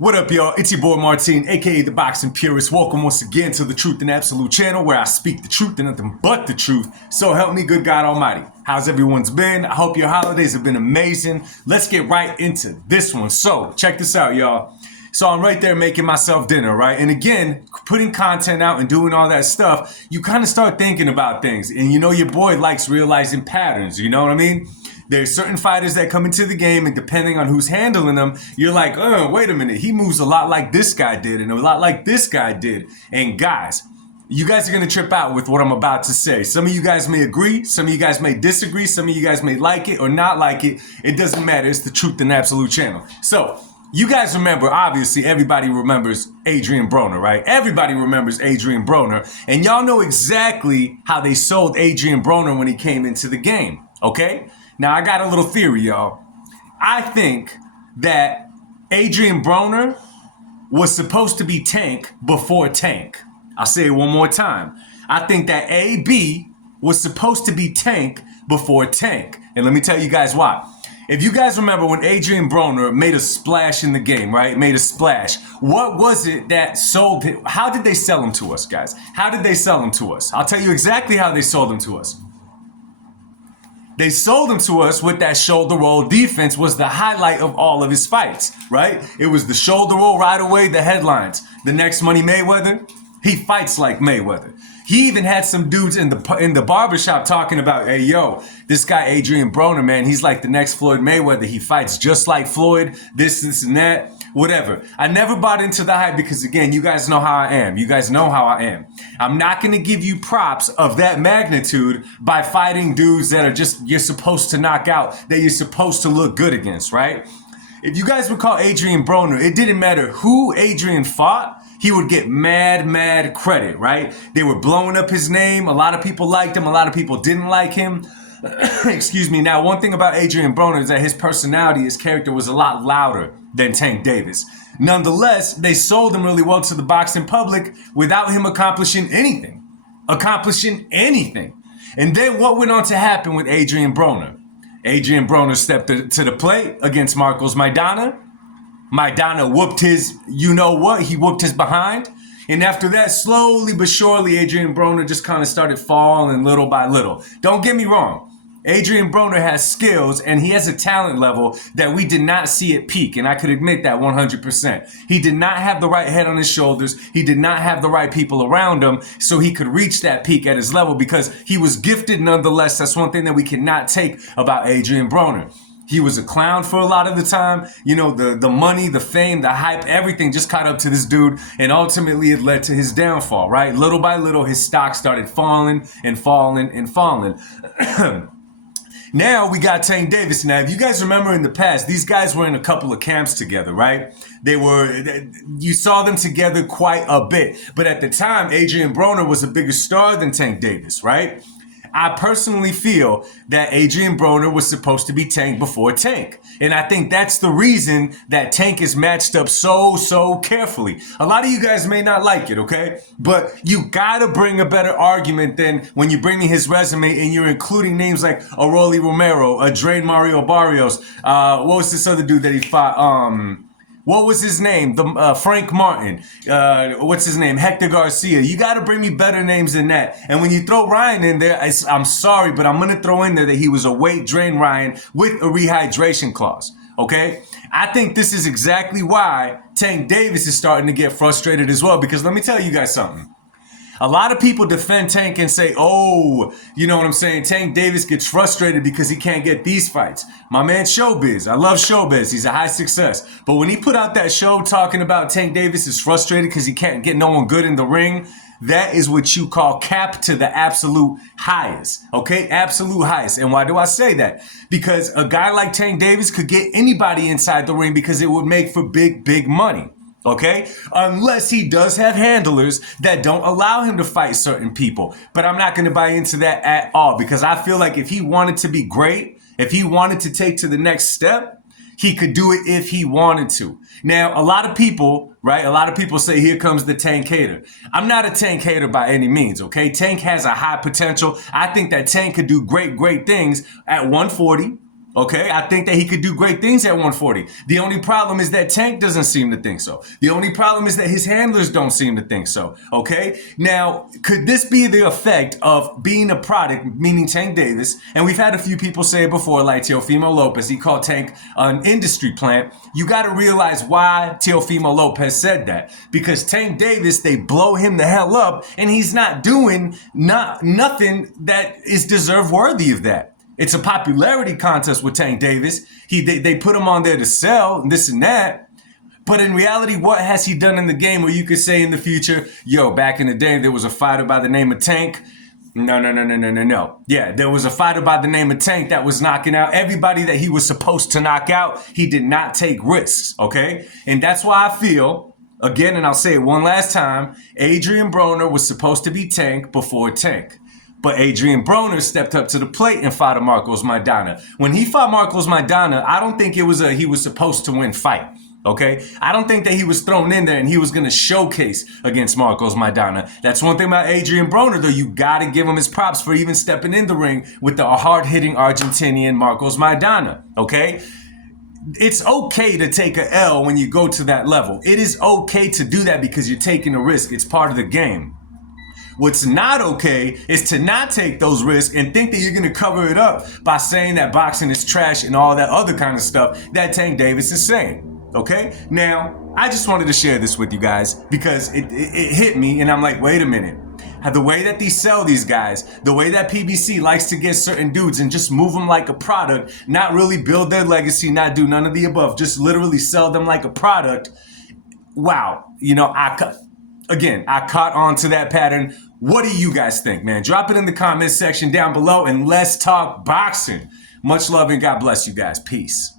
What up, y'all? It's your boy Martin, aka the Boxing Purist. Welcome once again to the Truth and Absolute channel, where I speak the truth and nothing but the truth. So help me, good God Almighty. How's everyone's been? I hope your holidays have been amazing. Let's get right into this one. So check this out, y'all. So I'm right there making myself dinner, right? And again, putting content out and doing all that stuff, you kind of start thinking about things. And you know, your boy likes realizing patterns, you know what I mean? There's certain fighters that come into the game, and depending on who's handling them, you're like, oh, wait a minute, he moves a lot like this guy did and a lot like this guy did. And guys, you guys are going to trip out with what I'm about to say. Some of you guys may agree, some of you guys may disagree, some of you guys may like it or not like it. It doesn't matter. It's the Truth and Absolute channel. So you guys remember, obviously, everybody remembers Adrien Broner, right? Everybody remembers Adrien Broner. And y'all know exactly how they sold Adrien Broner when he came into the game, okay? Now, I got a little theory, y'all. I think that Adrien Broner was supposed to be Tank before Tank. I'll say it one more time. I think that AB was supposed to be Tank before Tank. And let me tell you guys why. If you guys remember when Adrien Broner made a splash in the game, right? Made a splash. What was it that sold him? How did they sell him to us, guys? How did they sell him to us? I'll tell you exactly how they sold him to us. They sold him to us with that shoulder roll defense was the highlight of all of his fights, right? It was the shoulder roll right away, the headlines. The next Money Mayweather, he fights like Mayweather. He even had some dudes in the barbershop talking about, hey, yo, this guy Adrien Broner, man, he's like the next Floyd Mayweather. He fights just like Floyd, this and that. Whatever. I never bought into the hype because, again, you guys know how I am. You guys know how I am. I'm not going to give you props of that magnitude by fighting dudes that are just, you're supposed to knock out, that you're supposed to look good against, right? If you guys recall Adrien Broner, it didn't matter who Adrien fought, he would get mad credit, right? They were blowing up his name. A lot of people liked him. A lot of people didn't like him. Excuse me. Now, one thing about Adrien Broner is that his personality, his character was a lot louder than Tankdavis. Nonetheless, they sold him really well to the boxing public without him accomplishing anything. And then what went on to happen with Adrien Broner? Adrien Broner stepped to the plate against Marcos Maidana. Maidana whooped his, you know what, he whooped his behind. And after that, slowly but surely, Adrien Broner just kind of started falling little by little. Don't get me wrong. Adrien Broner has skills and he has a talent level that we did not see at peak. And I could admit that 100%. He did not have the right head on his shoulders. He did not have the right people around him so he could reach that peak at his level because he was gifted nonetheless. That's one thing that we cannot take about Adrien Broner. He was a clown for a lot of the time. You know, the money, the fame, the hype, everything just caught up to this dude. And ultimately it led to his downfall, right? Little by little, his stock started falling and falling and falling. Now we got Tankdavis. Now, if you guys remember in the past, these guys were in a couple of camps together, right? You saw them together quite a bit. But at the time, Adrien Broner was a bigger star than Tankdavis, right? I personally feel that Adrien Broner was supposed to be Tank before Tank. And I think that's the reason that Tank is matched up so carefully. A lot of you guys may not like it, okay? But you gotta bring a better argument than when you bring me his resume and you're including names like Aroli Romero, Adrien Mario Barrios, what was this other dude that he fought? What was his name? Frank Martin. What's his name? Hector Garcia. You got to bring me better names than that. And when you throw Ryan in there, I'm sorry, but I'm going to throw in there that he was a weight drain Ryan with a rehydration clause. Okay? I think this is exactly why Tankdavis is starting to get frustrated as well. Because let me tell you guys something. A lot of people defend Tank and say, oh, you know what I'm saying? Tankdavis gets frustrated because he can't get these fights. My man Showbiz, I love Showbiz. He's a high success. But when he put out that show talking about Tankdavis is frustrated because he can't get no one good in the ring, that is what you call cap to the absolute highest. Okay? Absolute highest. And why do I say that? Because a guy like Tankdavis could get anybody inside the ring because it would make for big money. Okay? Unless he does have handlers that don't allow him to fight certain people. But I'm not going to buy into that at all because I feel like if he wanted to be great, if he wanted to take to the next step, he could do it if he wanted to. Now, a lot of people, right? A lot of people say, here comes the Tank hater. I'm not a Tank hater by any means, okay? Tank has a high potential. I think that Tank could do great things at 140. Okay, I think that he could do great things at 140. The only problem is that Tank doesn't seem to think so. The only problem is that his handlers don't seem to think so. Okay, now could this be the effect of being a product, meaning Tankdavis? And we've had a few people say it before, like Teofimo Lopez. He called Tank an industry plant. You got to realize why Teofimo Lopez said that, because Tankdavis, they blow him the hell up, and he's not doing nothing that is deserve worthy of that. It's a popularity contest with Tankdavis. They put him on there to sell and this and that. But in reality, what has he done in the game where you could say in the future, yo, back in the day, there was a fighter by the name of Tank. No. Yeah, there was a fighter by the name of Tank that was knocking out everybody that he was supposed to knock out. He did not take risks, okay? And that's why I feel, again, and I'll say it one last time, Adrien Broner was supposed to be Tank before Tank. But Adrien Broner stepped up to the plate and fought a Marcos Maidana. When he fought Marcos Maidana, I don't think it was he was supposed to win fight. Okay? I don't think that he was thrown in there and he was going to showcase against Marcos Maidana. That's one thing about Adrien Broner, though. You got to give him his props for even stepping in the ring with the hard-hitting Argentinian Marcos Maidana. Okay? It's okay to take a L when you go to that level. It is okay to do that because you're taking a risk. It's part of the game. What's not okay is to not take those risks and think that you're going to cover it up by saying that boxing is trash and all that other kind of stuff that Tankdavis is saying. Okay? Now, I just wanted to share this with you guys because it hit me and I'm like, wait a minute. The way that they sell these guys, the way that PBC likes to get certain dudes and just move them like a product, not really build their legacy, not do none of the above, just literally sell them like a product. Wow. You know, I caught on to that pattern. What do you guys think, man? Drop it in the comment section down below and let's talk boxing. Much love and God bless you guys. Peace.